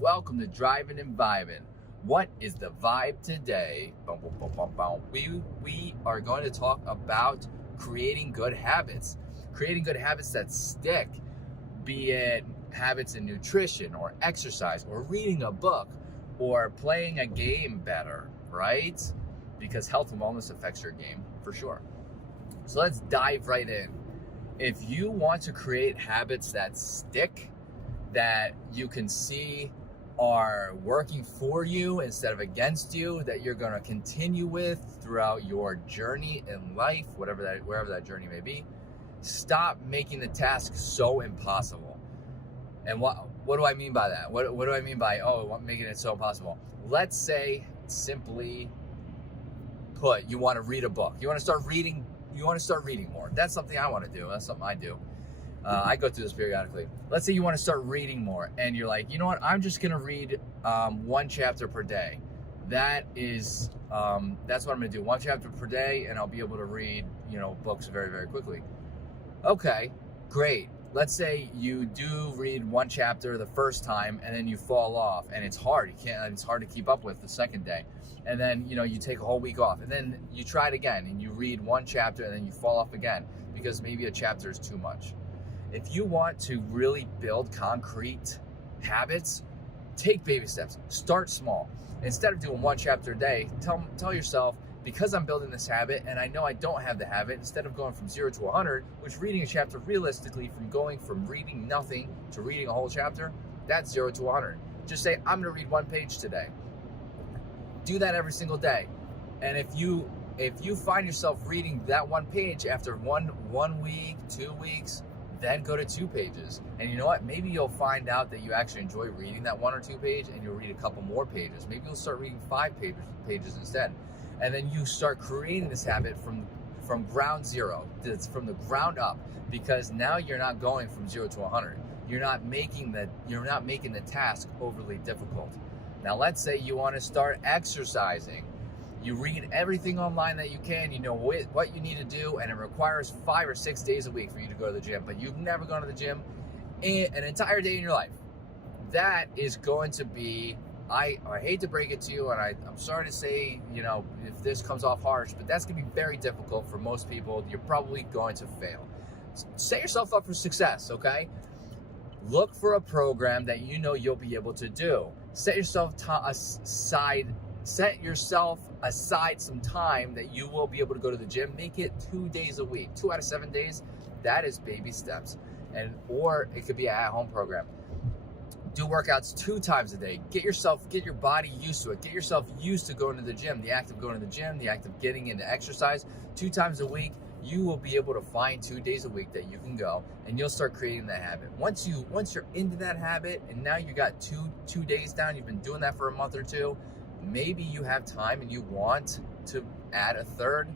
Welcome to Driving and Vibing. What is the vibe today? Bum, bum, bum, bum, bum. We are going to talk about creating good habits. Creating good habits that stick, be it habits in nutrition or exercise or reading a book or playing a game better, right? Because health and wellness affects your game for sure. So let's dive right in. If you want to create habits that stick, that you can see are working for you instead of against you, that you're going to continue with throughout your journey in life, wherever that journey may be, stop making the task so impossible. And what do I mean by that? What do I mean by making it so impossible? Let's say, simply put, you want to read a book. You want to start reading more. That's something I want to do. That's something I do. I go through this periodically. Let's say you want to start reading more and you're like, you know what? I'm just going to read one chapter per day. That's what I'm going to do. One chapter per day, and I'll be able to read, books very, very quickly. Okay, great. Let's say you do read one chapter the first time and then you fall off and it's hard. It's hard to keep up with the second day. And then, you take a whole week off and then you try it again and you read one chapter and then you fall off again because maybe a chapter is too much. If you want to really build concrete habits, take baby steps. Start small. Instead of doing one chapter a day, tell yourself, because I'm building this habit and I know I don't have the habit, instead of going from 0 to 100, which reading a chapter realistically, from going from reading nothing to reading a whole chapter, that's 0 to 100. Just say, I'm going to read one page today. Do that every single day. And if you find yourself reading that one page after one week, 2 weeks, then go to 2 pages. And you know what? Maybe you'll find out that you actually enjoy reading that 1 or 2 page and you'll read a couple more pages. Maybe you'll start reading 5 pages instead. And then you start creating this habit from ground zero. It's from the ground up, because now you're not going from 0 to 100. You're not making the task overly difficult. Now let's say you want to start exercising. You read everything online that you can, you know what you need to do, and it requires 5 or 6 days a week for you to go to the gym, but you've never gone to the gym an entire day in your life. That is going to be, I hate to break it to you, and I'm sorry to say, if this comes off harsh, but that's going to be very difficult for most people. You're probably going to fail. Set yourself up for success, okay? Look for a program that you'll be able to do. Set yourself aside some time that you will be able to go to the gym. Make it 2 days a week, 2 out of 7 days. That is baby steps. Or it could be an at-home program. Do workouts 2 times a day. Get your body used to it. Get yourself used to going to the gym. The act of going to the gym, the act of getting into exercise 2 times a week. You will be able to find 2 days a week that you can go, and you'll start creating that habit. Once you're into that habit, and now you got two days down, you've been doing that for a month or 2, maybe you have time and you want to add a third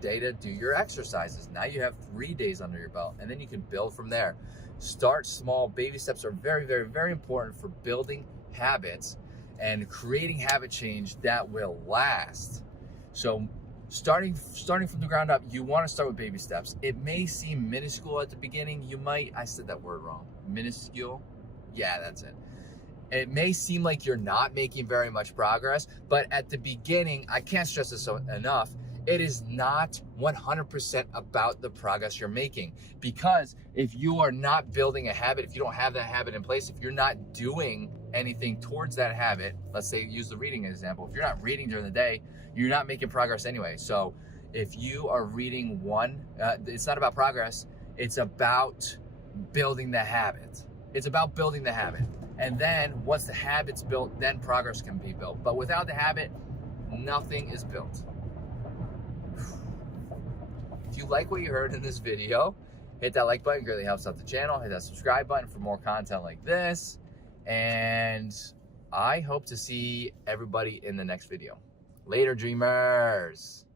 day to do your exercises. Now you have 3 days under your belt, and then you can build from there. Start small. Baby steps are very, very, very important for building habits and creating habit change that will last. So starting from the ground up, you want to start with baby steps. It may seem minuscule at the beginning. I said that word wrong. Minuscule? Yeah, that's it. It may seem like you're not making very much progress, but at the beginning, I can't stress this enough, it is not 100% about the progress you're making. Because if you are not building a habit, if you don't have that habit in place, if you're not doing anything towards that habit, let's say use the reading example. If you're not reading during the day, you're not making progress anyway. So if you are reading it's not about progress, it's about building the habit. It's about building the habit. And then once the habit's built, then progress can be built. But without the habit, nothing is built. If you like what you heard in this video, hit that like button, greatly helps out the channel. Hit that subscribe button for more content like this. And I hope to see everybody in the next video. Later, dreamers.